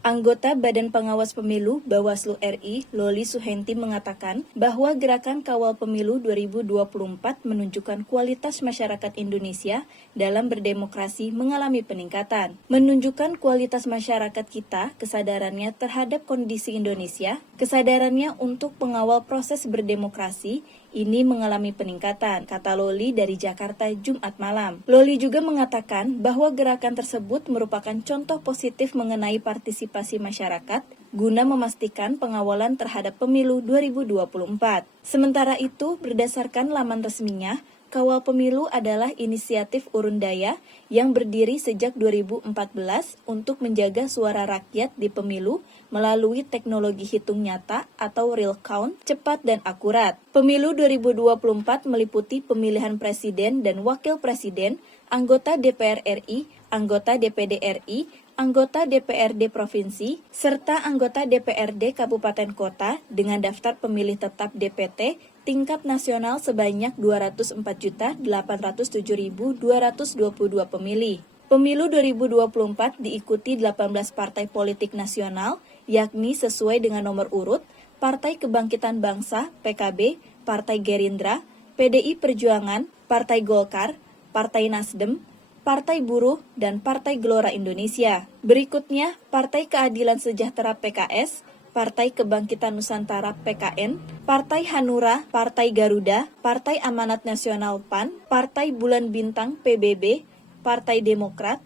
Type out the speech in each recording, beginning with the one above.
Anggota Badan Pengawas Pemilu Bawaslu RI, Loli Suhenti mengatakan bahwa gerakan kawal pemilu 2024 menunjukkan kualitas masyarakat Indonesia dalam berdemokrasi mengalami peningkatan. Menunjukkan kualitas masyarakat kita, kesadarannya terhadap kondisi Indonesia, kesadarannya untuk pengawal proses berdemokrasi, ini mengalami peningkatan, kata Loli dari Jakarta Jumat malam. Loli juga mengatakan bahwa gerakan tersebut merupakan contoh positif mengenai partisipasi masyarakat guna memastikan pengawalan terhadap pemilu 2024. Sementara itu, berdasarkan laman resminya, Kawal Pemilu adalah inisiatif urun daya yang berdiri sejak 2014 untuk menjaga suara rakyat di pemilu melalui teknologi hitung nyata atau real count, cepat dan akurat. Pemilu 2024 meliputi pemilihan presiden dan wakil presiden, anggota DPR RI, anggota DPD RI, anggota DPRD Provinsi, serta anggota DPRD Kabupaten Kota dengan daftar pemilih tetap DPT tingkat nasional sebanyak 204.807.222 pemilih. Pemilu 2024 diikuti 18 partai politik nasional, yakni sesuai dengan nomor urut, Partai Kebangkitan Bangsa, PKB, Partai Gerindra, PDI Perjuangan, Partai Golkar, Partai Nasdem, Partai Buruh, dan Partai Gelora Indonesia. Berikutnya, Partai Keadilan Sejahtera PKS, Partai Kebangkitan Nusantara PKN, Partai Hanura, Partai Garuda, Partai Amanat Nasional PAN, Partai Bulan Bintang PBB, Partai Demokrat,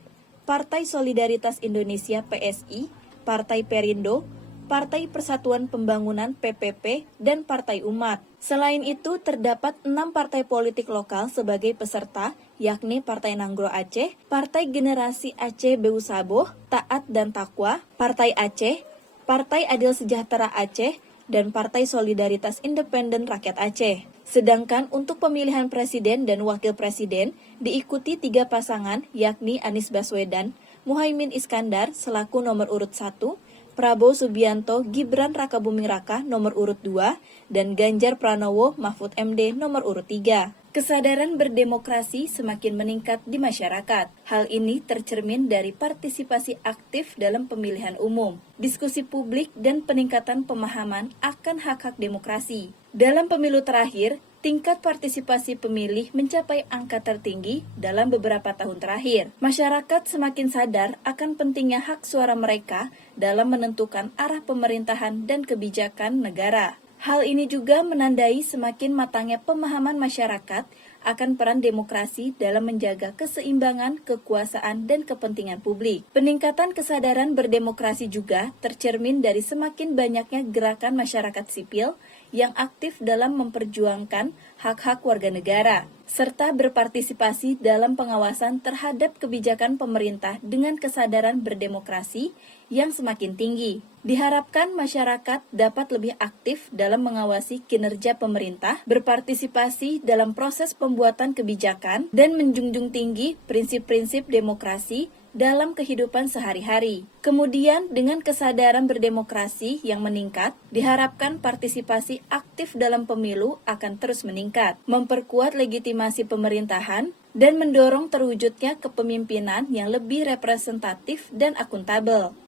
Partai Solidaritas Indonesia PSI, Partai Perindo, Partai Persatuan Pembangunan PPP, dan Partai Umat. Selain itu, terdapat 6 partai politik lokal sebagai peserta, yakni Partai Nanggro Aceh, Partai Generasi Aceh Beusaboh, Taat dan Takwa, Partai Aceh, Partai Adil Sejahtera Aceh, dan Partai Solidaritas Independen Rakyat Aceh. Sedangkan untuk pemilihan presiden dan wakil presiden diikuti 3 pasangan, yakni Anies Baswedan, Muhaimin Iskandar selaku nomor urut 1, Prabowo Subianto Gibran Rakabuming Raka nomor urut 2, dan Ganjar Pranowo Mahfud MD nomor urut 3. Kesadaran berdemokrasi semakin meningkat di masyarakat. Hal ini tercermin dari partisipasi aktif dalam pemilihan umum, diskusi publik, dan peningkatan pemahaman akan hak-hak demokrasi. Dalam pemilu terakhir, tingkat partisipasi pemilih mencapai angka tertinggi dalam beberapa tahun terakhir. Masyarakat semakin sadar akan pentingnya hak suara mereka dalam menentukan arah pemerintahan dan kebijakan negara. Hal ini juga menandai semakin matangnya pemahaman masyarakat akan peran demokrasi dalam menjaga keseimbangan, kekuasaan, dan kepentingan publik. Peningkatan kesadaran berdemokrasi juga tercermin dari semakin banyaknya gerakan masyarakat sipil yang aktif dalam memperjuangkan hak-hak warga negara, serta berpartisipasi dalam pengawasan terhadap kebijakan pemerintah dengan kesadaran berdemokrasi yang semakin tinggi. Diharapkan masyarakat dapat lebih aktif dalam mengawasi kinerja pemerintah, berpartisipasi dalam proses pembuatan kebijakan, dan menjunjung tinggi prinsip-prinsip demokrasi dalam kehidupan sehari-hari. Kemudian, dengan kesadaran berdemokrasi yang meningkat, diharapkan partisipasi aktif dalam pemilu akan terus meningkat, memperkuat legitimasi pemerintahan, dan mendorong terwujudnya kepemimpinan yang lebih representatif dan akuntabel.